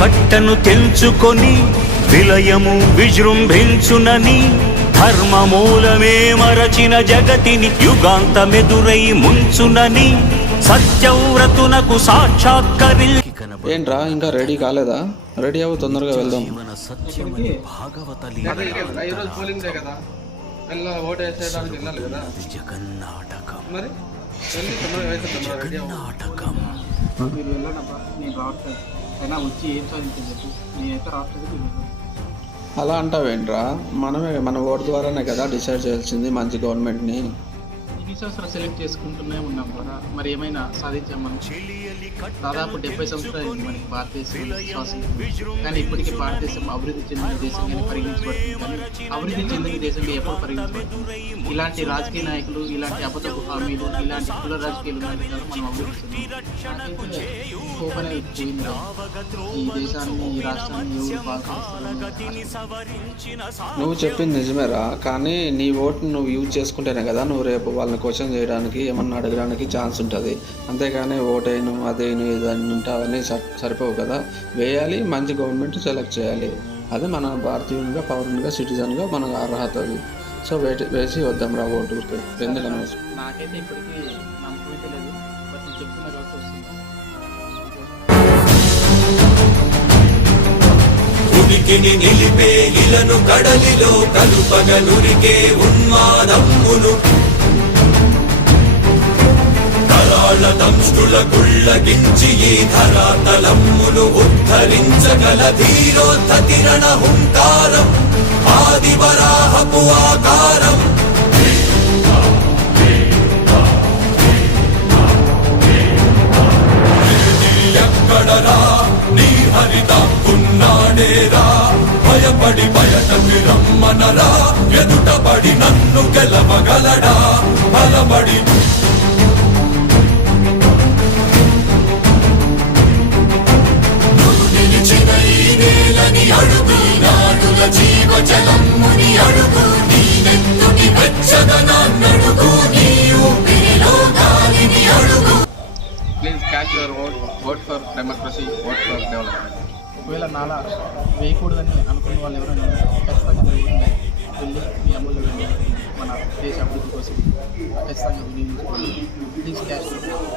కట్టను తెంచుకొని విలయము విజృంభించునని ధర్మమూలమే మరచిన జగతిని యుగాంతమెదురై ముంచునని సత్యవ్రతునకు సాక్షాత్కరి. ఏంట్రా ఇంకా రెడీ కాలేదా? రెడీ అవ్వ, తొందరగా వెళ్దాం. అలా అంటావేంట్రా? మన ఓటు ద్వారానే కదా డిసైడ్ చేయాల్సింది మంచి గవర్నమెంట్ని. సెలెక్ట్ చేసుకుంటూనే ఉన్నాం కదా, మరి ఏమైనా సాధించాం మనం. దాదాపు 70 సంవత్సరాలు మనకి భారతదేశం స్వాతంత్రం, కానీ ఇప్పటికీ భారతదేశం అభివృద్ధి చెందిన దేశంగానే పరిగణించబడుతుంది. కానీ అభివృద్ధి చెందిన దేశంగా ఎప్పుడు పరిగణించబడుతుంది? ఇలాంటి రాజకీయ నాయకులు, ఇలాంటి అబద్ధపు హామీలు, ఇలాంటి కుల రాజకీయాలు ఉన్నాయి కదా మనం అభివృద్ధి చెందాం. హోప్ అనేది పోయిందా? ఈ దేశాన్ని, ఈ రాష్ట్రాన్ని ఎవరు నువ్వు చెప్పింది నిజమేరా, కానీ నీ ఓటును నువ్వు యూజ్ చేసుకుంటేనే కదా నువ్వు రేపు వాళ్ళని క్వశ్చన్ చేయడానికి, ఏమన్నా అడగడానికి ఛాన్స్ ఉంటుంది. అంతేగాని ఓటేను అదేను ఇదని ఉంటావని సరిపోవు కదా. వేయాలి, మంచి గవర్నమెంట్ సెలెక్ట్ చేయాలి. అదే మన భారతీయునిగా, పౌరునిగా, సిటిజన్గా మనకు అర్హత అది. సో వేసి వద్దాం రా ఓటు. ఎందుకని నాకైతే ఇప్పటికీ నమ్మకం లేదు, బట్ నేను చెప్తున్నా కాబట్టి వస్తుంది. ఉనికిని నిలిపే ఇలను కడలిలో కలుపగలురికే ఉన్మాదమ్మును కరాళ దంష్టుల గుళ్ళగించి ఈ ధరాతలమ్మును ఉద్ధరించగల ధీరోద్ధతిరణ హుంకారం ఆదివరాహపు ఆకారం. ఎక్కడరా నీ హరితాకున్నాడేరా, భయపడి బయటకు రమ్మనరా, ఎదుటపడి నన్ను గెలవగలడా బలపడి. నువ్వు నిలిచిన ఈ నేలని అడుగు, నాడుల జీవజలమ్ముని అడుగు, నీ నెత్తుని వెచ్చదనాన్నడుగు, నీ ఊపిరిలో గాలిని అడుగు. Please catch your vote for democracy, vote for development. ఒకవేళ నాలా వేయకూడదని అనుకున్న వాళ్ళు ఎవరైనా ఖచ్చితంగా వెళ్ళి మీ అమూల్యమైన మన దేశ అభివృద్ధి కోసం ఖచ్చితంగా వినియోగించుకోవాలి. Please catch your vote.